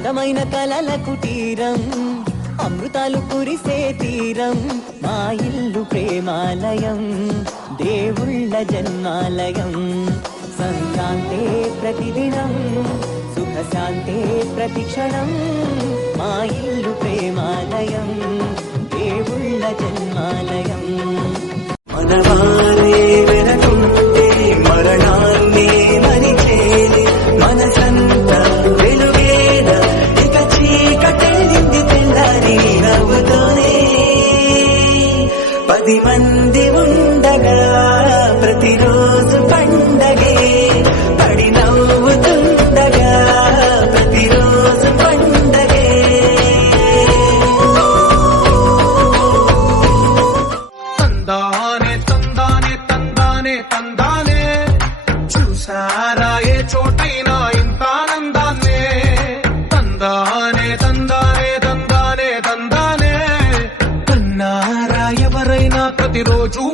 అందమైన కలల కుటీరం, అమృతాలు కురిసే తీరం, మా ఇల్లు ప్రేమాలయం, దేవుళ్ళ జన్మాలయం. సంక్రాంతే ప్రతిదినం, సుఖశాంతే ప్రతిక్షణం, మా ఇల్లు ప్రేమాలయం, దేవుళ్ళ జన్మాలయం. మనవారే వెనకుంటే మరణాన్నే మరిచేది మనసంతా వెలుగేద, ఇక చీకటెళ్ళింది తెల్లారి నవ్వుతోనే. 10 మంది ఉండగా ప్రతిరోజు పండగే, పడి నవ్వుతుండగా ప్రతిరోజు పండగే. తందానే తందానే తందానే తందానే, చూసారా ఏ చోటైనా ఇంత ఆనందాన్నే. తందానే తందానే తందానే తందానే, కన్నారా ఎవరైనా ప్రతిరోజు